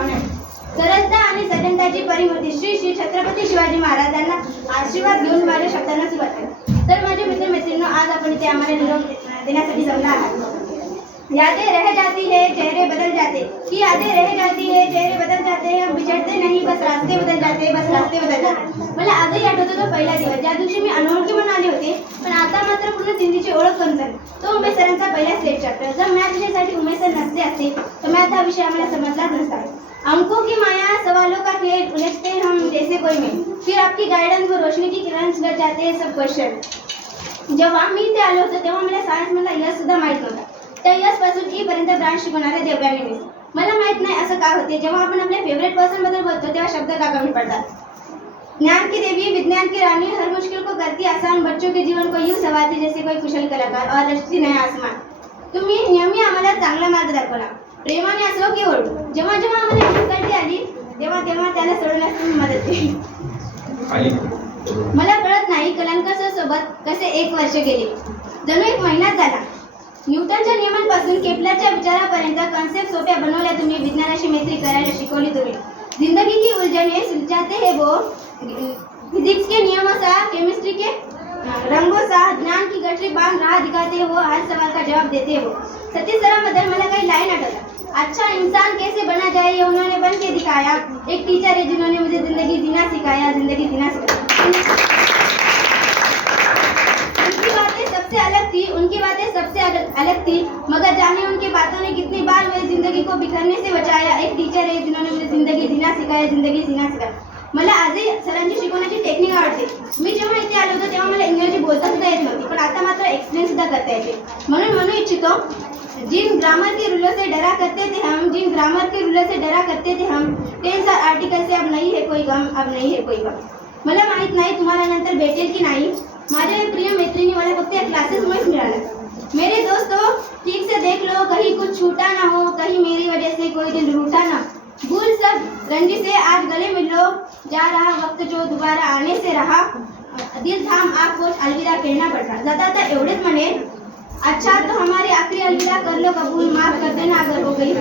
भावना आहे. सरलता आणि सज्जनताची परिमूर्ती श्री श्री छत्रपती शिवाजी महाराजांना आशीर्वाद घेऊन माझ्या शब्दांना सुरुवात करते. तर माझे मित्रमैत्रिणींनो, आज आपण इथे आम्हाला निरोप देण्यासाठी जमला आहात. यादें रह जाती है, चेहरे बदल जाते, की यादें रह जाती है, चेहरे बदल जाते, हम बिछड़ते नहीं, बस रास्ते बदल जाते, बस रास्ते बदल जाते. मला आजही आठवतो तो पहिला दिवस, ज्या दिवशी मी अनोळखी म्हणून आले होते, पण आता मात्र पूर्ण दिल्लीची ओळख करून झाली. तो उमेश सरांचा पहिला स्टेट चॅप्टर. जर मॅथ विषयासाठी उमेश सर नसले असते तर मॅथ हा विषय आम्हाला समजलाच नसता. अंकों की माया, सवालों का खेल, उलझते हम जैसे कोई में, फिर आपकी गाइडेंस व रोशनी की किरण सुलझ जाते हैं सब क्वेश्चन. जेव्हा मी इथे आलो होतो तेव्हा मला सायन्स मधला यश सुद्धा माहीत नव्हता. त्या यश पासून ई पर्यंत ब्रांच शिकवणारे देवयानी मिस. मला माहित नाही असं काय होते, जेव्हा आपण आपल्या फेवरेट पर्सन बद्दल बोलतो तेव्हा शब्द का कमी पडतात. ज्ञान की देवी, विज्ञान की रानी, हर मुश्किल को करती आसान, बच्चों के जीवन को यूं संवारती जैसे कोई कुशल कलाकार और रचती नया आसमान. तुम्ही नेहमी आम्हाला चांगला मार्ग दाखवला, प्रेमाने असो की ओरडू. जेव्हा जेव्हा आम्हाला डिफिकल्टी आली तेव्हा तेव्हा त्याला सोडवण्यास तुम्ही मदत केली. मला कळत नाही कलंकर सोबत कसे 1 वर्ष गेले, जणू 1 महिनाच झाला. न्यूटनच्या नियमांपासून केपलरच्या विचारापर्यंत कॉन्सेप्ट सोप्या बनवल्या तुम्ही. विज्ञानाशी मैत्री करायला शिकवली तुम्ही. जिंदगी की उलझने सुलझाते हैं वो, फिजिक्स के नियमों सा, केमिस्ट्री के रंगों सा, ज्ञान की गठरी बांध राह दिखाते हो, हर सवाल का जवाब देते हो. सतीश सरांबद्दल मला काही लाईन आठवतात. अच्छा इंसान कैसे बना जाए ये उन्होंने बन के दिखाया. एक टीचर है जिन्होंने मुझे जिंदगी जीना सिखाया, जिंदगी जीना सिखाया. उनकी बातें सबसे अलग थी, मगर जाने उनकी बातों ने कितनी बार मेरी जिंदगी को बिखरने से बचाया. एक टीचर है जिन्होंने मुझे जिंदगी जीना सिखाया, जिंदगी जीना सिखाया. मला आजही सरांची शिकवण्याची टेक्निक आवडते. मी जेव्हा इथे आलो होतो तेव्हा मला इंग्रजी बोलता सुद्धा येत नव्हती, पण आता मात्र एक्सप्लेन सुद्धा करता येते. म्हणून इच्छितो, जिन ग्रामर के रूलों से डरा करते थे हम, जिन ग्रामर के रूलों से डरा करते थे हम, टेंस और आर्टिकल से अब नहीं है कोई गम, अब नहीं है कोई गम. मला माहित नाही तुम्हाला नंतर भेटेल की नाही. माझे प्रिय मैत्रिणी मला फक्त या क्लासेसमुळेच मिळाल्या. मेरे दोस्तों, ठीक से देख लो, कहीं कुछ छूटा ना हो, कहीं मेरी वजह से कोई दिल रूठा ना. भूल सब रंजी से आज गले मिल लो, जा रहा वक्त जो दोबारा आने से रहा, दिल थाम आपको अलविदा कहना पड़ रहा. जाता एवढेच म्हणे, अच्छा तो हमारी आखिरी अलविदा कर लो कबूल, माफ कर देना अगर हो गई.